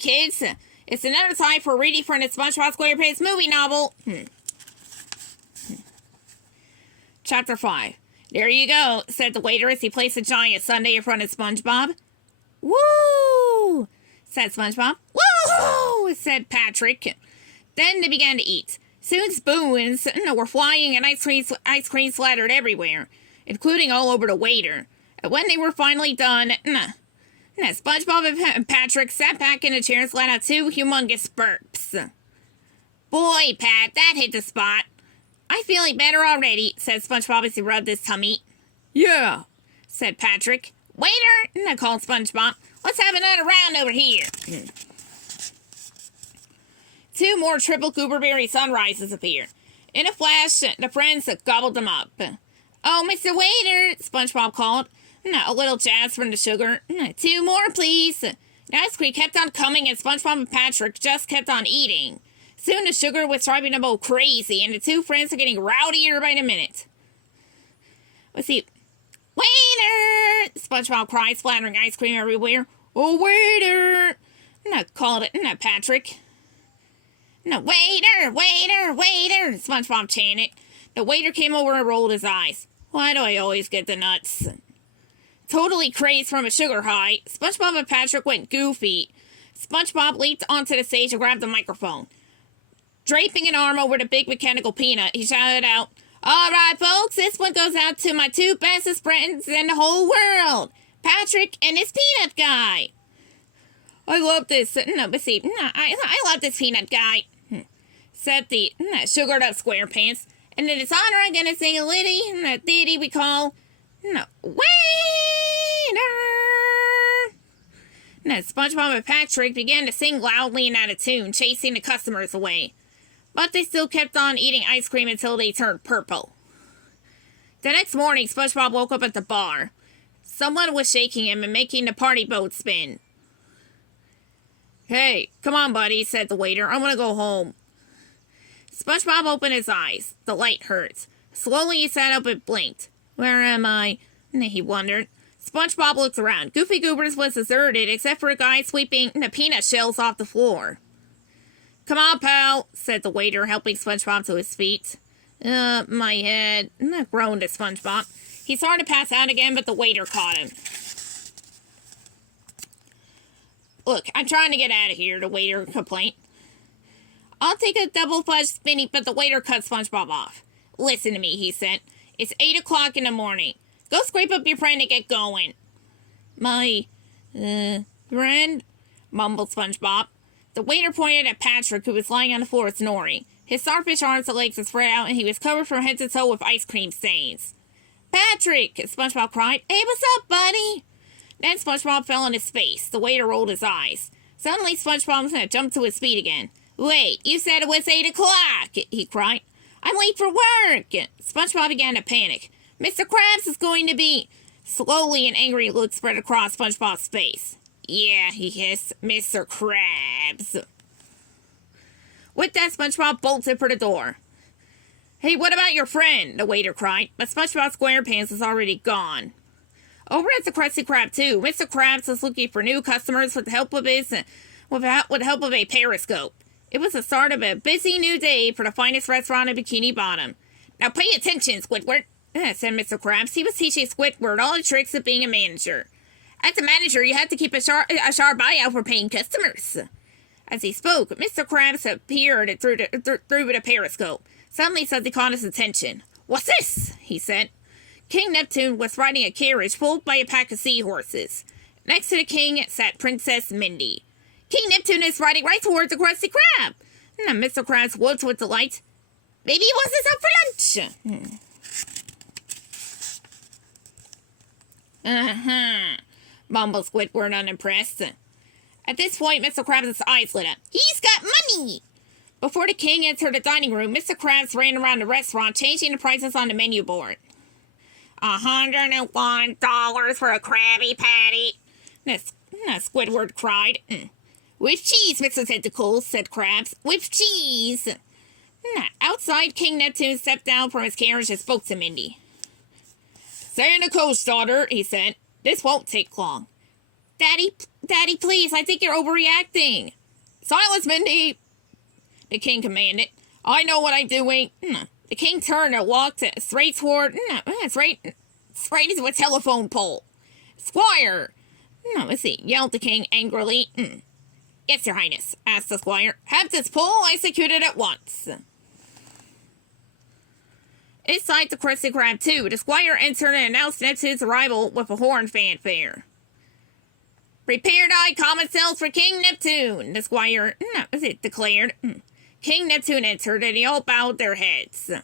kids. It's another time for reading from the SpongeBob SquarePants movie novel. Chapter 5. There you go, said the waiter as he placed a giant sundae in front of SpongeBob. Woo! Said SpongeBob. Woo! Said Patrick. Then they began to eat. Soon spoons were flying and ice cream splattered everywhere, including all over the waiter. And when they were finally done, SpongeBob and Patrick sat back in the chairs and let out 2 humongous burps. Boy, Pat, that hit the spot. I'm feeling better already, said SpongeBob as he rubbed his tummy. Yeah, said Patrick. Waiter, called SpongeBob. Let's have another round over here. 2 more triple gooberberry sunrises appeared. In a flash, the friends gobbled them up. Oh, Mr. Waiter, SpongeBob called. A little jazz from the sugar. 2 more, please. The ice cream kept on coming and SpongeBob and Patrick just kept on eating. Soon the sugar was driving them all crazy and the 2 friends were getting rowdier by the minute. Let's see. Waiter! SpongeBob cried, splattering ice cream everywhere. Oh, waiter! Called it, Patrick. Waiter! Waiter! Waiter! SpongeBob chanted. The waiter came over and rolled his eyes. Why do I always get the nuts? Totally crazed from a sugar high, SpongeBob and Patrick went goofy. SpongeBob leaped onto the stage and grabbed the microphone. Draping an arm over the big mechanical peanut, he shouted out, All right, folks, this one goes out to my 2 bestest friends in the whole world, Patrick and this peanut guy. I love this, I love this peanut guy, said the sugared up SquarePants. And in his honor, I'm gonna sing a ditty we call, Waiter! SpongeBob and Patrick began to sing loudly and out of tune, chasing the customers away. But they still kept on eating ice cream until they turned purple. The next morning, SpongeBob woke up at the bar. Someone was shaking him and making the party boat spin. Hey, come on, buddy, said the waiter. I want to go home. SpongeBob opened his eyes. The light hurt. Slowly he sat up and blinked. Where am I? He wondered. SpongeBob looked around. Goofy Goobers was deserted except for a guy sweeping the peanut shells off the floor. Come on, pal, said the waiter, helping SpongeBob to his feet. My head, groaned SpongeBob. He started to pass out again, but the waiter caught him. Look, I'm trying to get out of here, the waiter complained. I'll take a double fudge spinny, but the waiter cut SpongeBob off. Listen to me, he said. It's 8 o'clock in the morning. Go scrape up your friend and get going. My, friend? Mumbled SpongeBob. The waiter pointed at Patrick, who was lying on the floor snoring. His starfish arms and legs were spread out, and he was covered from head to toe with ice cream stains. Patrick! SpongeBob cried. Hey, what's up, buddy? Then SpongeBob fell on his face. The waiter rolled his eyes. Suddenly, SpongeBob jumped to his feet again. Wait, you said it was 8 o'clock, he cried. I'm late for work. SpongeBob began to panic. Mr. Krabs is going to be... Slowly, an angry look spread across SpongeBob's face. Yeah, he hissed. Mr. Krabs. With that, SpongeBob bolted for the door. Hey, what about your friend? The waiter cried. But SpongeBob SquarePants was already gone. Over at the Krusty Krab, too, Mr. Krabs was looking for new customers with the help of a periscope. It was the start of a busy new day for the finest restaurant in Bikini Bottom. Now pay attention, Squidward, said Mr. Krabs. He was teaching Squidward all the tricks of being a manager. As a manager, you have to keep a sharp eye out for paying customers. As he spoke, Mr. Krabs appeared through the periscope. Suddenly, something caught his attention. What's this? He said. King Neptune was riding a carriage pulled by a pack of seahorses. Next to the king sat Princess Mindy. King Neptune is riding right towards the Krusty Krab. Mr. Krabs whooped with delight. Maybe he wants us up for lunch. Mumbled Squidward, unimpressed. At this point, Mr. Krabs' eyes lit up. He's got money! Before the king entered the dining room, Mr. Krabs ran around the restaurant, changing the prices on the menu board. $101 for a Krabby Patty. Squidward cried. With cheese, Mr. Tentacles, said Krabs. With cheese. Outside, King Neptune stepped down from his carriage and spoke to Mindy. Stay in the coach, daughter, he said. This won't take long. Daddy, please, I think you're overreacting. Silence, Mindy, the king commanded. I know what I'm doing. The king turned and walked straight toward, straight into a telephone pole. Squire! Let's see, yelled the king angrily. Yes, your highness, asked the squire. Have this pole executed at once. Inside the Krusty Krab 2, the squire entered and announced Neptune's arrival with a horn fanfare. Prepare thy common selves for King Neptune, the squire declared. King Neptune entered, and they all bowed their heads. There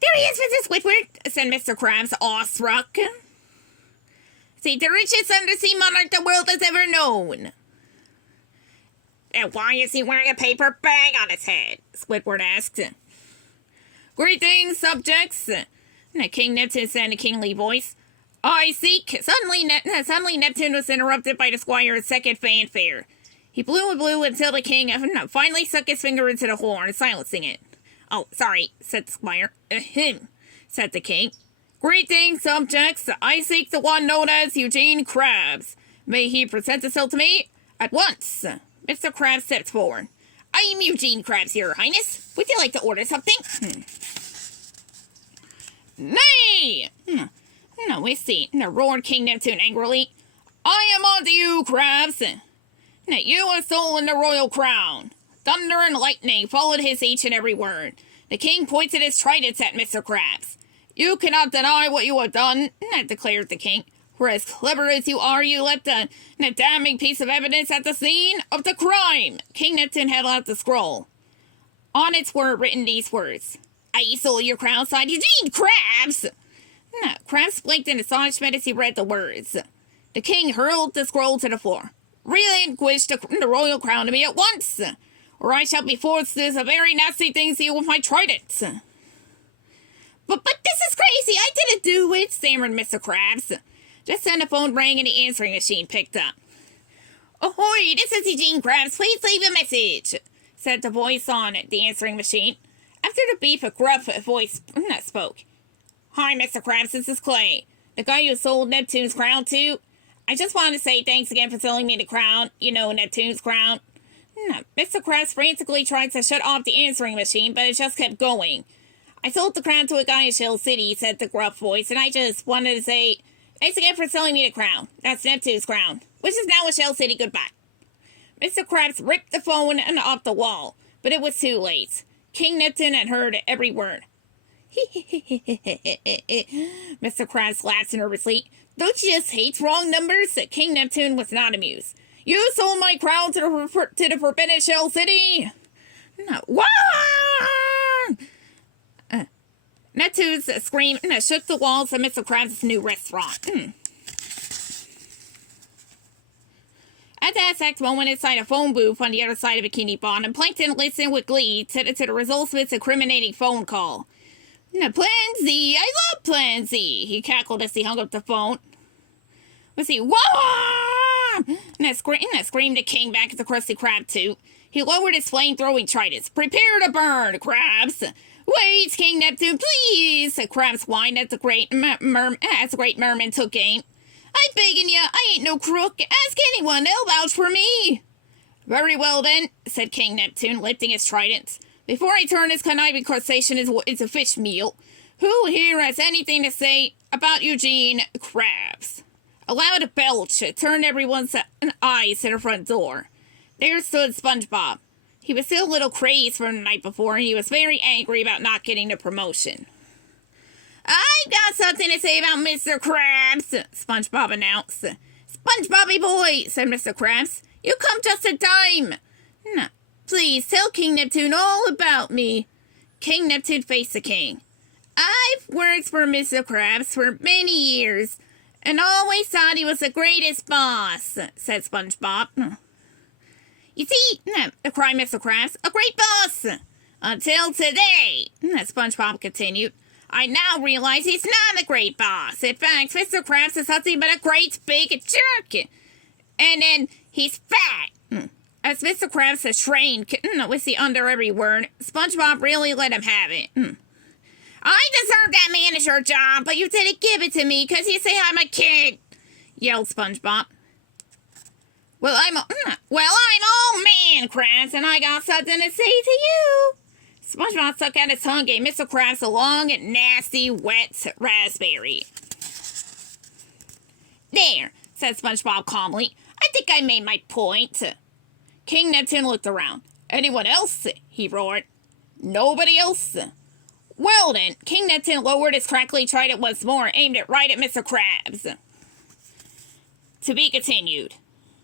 he is, Mrs. Squidward, said Mr. Krabs, awestruck. See, the richest undersea monarch the world has ever known. And why is he wearing a paper bag on his head? Squidward asked. Greetings, subjects, King Neptune said in a kingly voice. I seek. Suddenly Neptune was interrupted by the squire's second fanfare. He blew and blew until the king finally stuck his finger into the horn, silencing it. Oh, sorry, said the squire. Ahem, said the king. Greetings, subjects. I seek the one known as Eugene Krabs. May he present himself to me at once. Mr. Krabs stepped forward. I am Eugene Krabs, your highness. Would you like to order something? Nay! No, we see. Roared King Neptune angrily. I am onto you, Krabs. You have stolen the royal crown. Thunder and lightning followed his each and every word. The king pointed his trident at Mr. Krabs. You cannot deny what you have done, declared the king. For as clever as you are, you left a damning piece of evidence at the scene of the crime. King Neptune held out the scroll. On it were written these words. I stole your crown, sighed Eugene Krabs. Krabs blinked in astonishment as he read the words. The king hurled the scroll to the floor. Relinquish the royal crown to me at once, or I shall be forced to do some very nasty things to you with my trident. But this is crazy. I didn't do it, stammered Mr. Krabs. Just then the phone rang and the answering machine picked up. Ahoy, this is Eugene Krabs. Please leave a message, said the voice on the answering machine. After the beep, a gruff voice spoke. Hi, Mr. Krabs, this is Clay, the guy you sold Neptune's crown to. I just wanted to say thanks again for selling me the crown. You know, Neptune's crown. Mr. Krabs frantically tried to shut off the answering machine, but it just kept going. I sold the crown to a guy in Shell City, said the gruff voice, and I just wanted to say thanks again for selling me the crown. That's Neptune's crown, which is now in Shell City. Goodbye. Mr. Krabs ripped the phone off the wall, but it was too late. King Neptune had heard every word. Mr. Krabs laughed nervously. Don't you just hate wrong numbers? King Neptune was not amused. You sold my crown to the forbidden Shell City. What? Neptune's scream shook the walls of Mr. Krabs' new restaurant. At that exact moment, inside a phone booth on the other side of Bikini Bottom, Plankton listened with glee to the results of his incriminating phone call. Plan Z, I love Plan Z, he cackled as he hung up the phone. Let's see, whoa! Screamed the king back at the Krusty Krab 2. He lowered his flame-throwing tridents. Prepare to burn, Krabs! Wait, King Neptune, please! Krabs whined as the great merman took aim. I'm begging you, I ain't no crook. Ask anyone, they'll vouch for me. Very well then, said King Neptune, lifting his trident. Before I turn this conniving crustacean into fish meal, who here has anything to say about Eugene Krabs? A loud belch turned everyone's eyes to the front door. There stood SpongeBob. He was still a little crazed from the night before, and he was very angry about not getting the promotion. I've got something to say about Mr. Krabs, SpongeBob announced. SpongeBobby boy, said Mr. Krabs. You come just in time. No, please tell King Neptune all about me. King Neptune faced the king. I've worked for Mr. Krabs for many years, and always thought he was the greatest boss, said SpongeBob. You see, cried Mr. Krabs, a great boss. Until today, SpongeBob continued. I now realize he's not a great boss. In fact, Mr. Krabs is nothing but a great big jerk. And then he's fat. As Mr. Krabs has trained with the under every word, SpongeBob really let him have it. I deserve that manager job, but you didn't give it to me because you say I'm a kid. yelled SpongeBob. Well, I'm all man, Krabs, and I got something to say to you. SpongeBob stuck out his tongue and gave Mr. Krabs a long, nasty, wet raspberry. There, said SpongeBob calmly. I think I made my point. King Neptune looked around. Anyone else? He roared. Nobody else. Well then, King Neptune lowered his crackly trident once more, aimed it right at Mr. Krabs. To be continued.